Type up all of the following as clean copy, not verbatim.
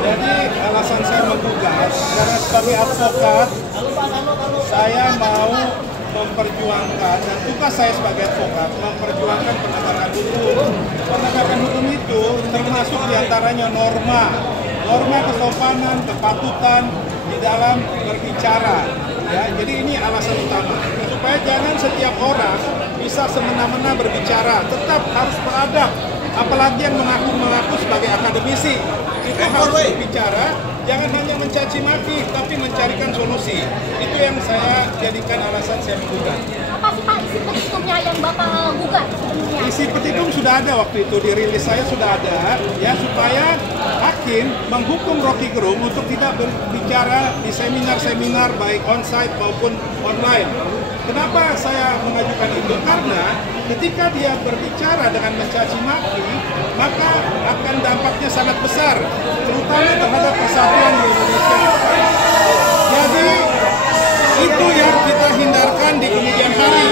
Jadi alasan saya menggugat karena sebagai advokat saya mau memperjuangkan, dan tugas saya sebagai advokat memperjuangkan penegakan hukum. Penegakan hukum itu termasuk diantaranya norma kesopanan, kepatutan di dalam berbicara. Ya, jadi ini alasan utama supaya jangan setiap orang bisa semena-mena berbicara, tetap harus beradab. Apalagi yang mengaku sebagai akademisi, itu harus berbicara, jangan hanya mencaci maki, tapi mencarikan solusi. Itu yang saya jadikan alasan saya menggugat. Apa sih Pak isi petitumnya yang Bapak gugat? Isi petitum sudah ada waktu itu, di rilis saya sudah ada, ya, supaya hakim menghukum Rocky Gerung untuk tidak berbicara di seminar-seminar baik onsite maupun online. Kenapa saya mengajukan itu? Karena ketika dia berbicara dengan mencaci maki, maka akan dampaknya sangat besar, terutama terhadap persatuan di Indonesia. Jadi itu yang kita hindarkan di kemudian hari.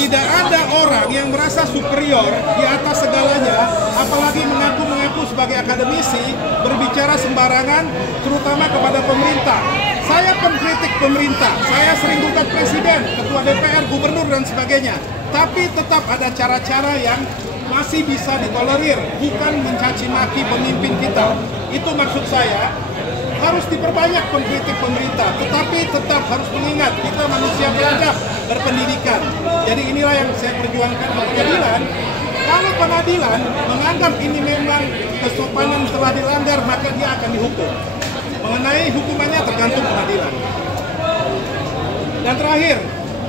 Tidak ada orang yang merasa superior di atas segalanya, apalagi mengaku sebagai akademisi, berbicara sembarangan, terutama kepada pemerintah. Saya pengkritik pemerintah, saya sering gugat presiden, ketua DPR, gubernur, dan sebagainya. Tapi tetap ada cara-cara yang masih bisa ditolerir, bukan mencaci maki pemimpin kita. Itu maksud saya, harus diperbanyak pengkritik pemerintah, tetapi tetap harus mengingat kita manusia beradab, berpendidikan. Jadi inilah yang saya perjuangkan ke pengadilan. Kalau pengadilan menganggap ini memang kesopanan telah dilanggar, maka dia akan dihukum. Mengenai hukumannya tergantung pengadilan. Dan terakhir,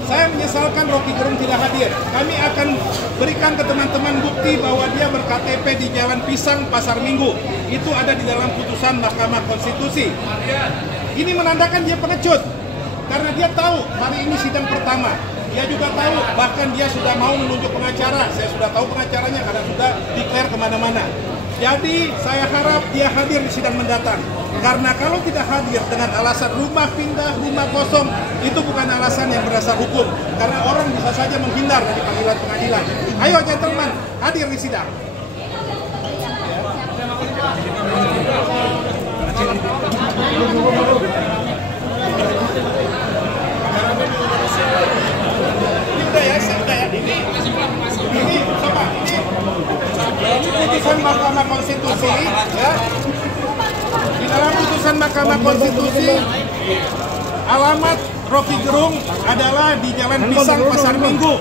saya menyesalkan Rocky Gerung tidak hadir. Kami akan berikan ke teman-teman bukti bahwa dia ber-KTP di Jalan Pisang, Pasar Minggu. Itu ada di dalam putusan Mahkamah Konstitusi. Ini menandakan dia pengecut, karena dia tahu hari ini sidang pertama. Dia juga tahu, bahkan dia sudah mau menunjuk pengacara. Saya sudah tahu pengacaranya karena sudah declare kemana-mana. Jadi saya harap dia hadir di sidang mendatang. Karena kalau tidak hadir dengan alasan rumah pindah, rumah kosong, itu bukan alasan yang berdasar hukum. Karena orang bisa saja menghindar dari panggilan-pengadilan. Ayo gentleman, hadir di sidang. Ini udah ya, sudah ya. Ini coba, ini putusan Mahkamah Konstitusi, ya. Di dalam putusan Mahkamah Konstitusi, alamat Rocky Gerung adalah di Jalan Pisang, Pasar Minggu,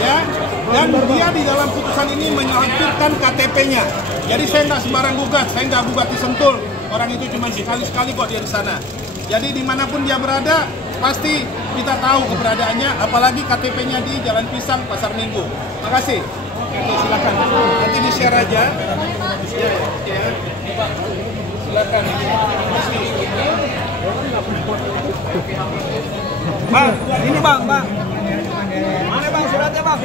ya. Dan dia di dalam putusan ini menyelampirkan KTP-nya. Jadi saya nggak sembarang gugat, saya nggak gugat di Sentul. Orang itu cuma sekali-sekali kok dia di sana. Jadi dimanapun dia berada, pasti kita tahu keberadaannya, apalagi KTP-nya di Jalan Pisang, Pasar Minggu. Makasih. Oke, silakan. Nanti di-share aja. Ya. Silakan. Bang, ini bang. Mana bang suratnya bang?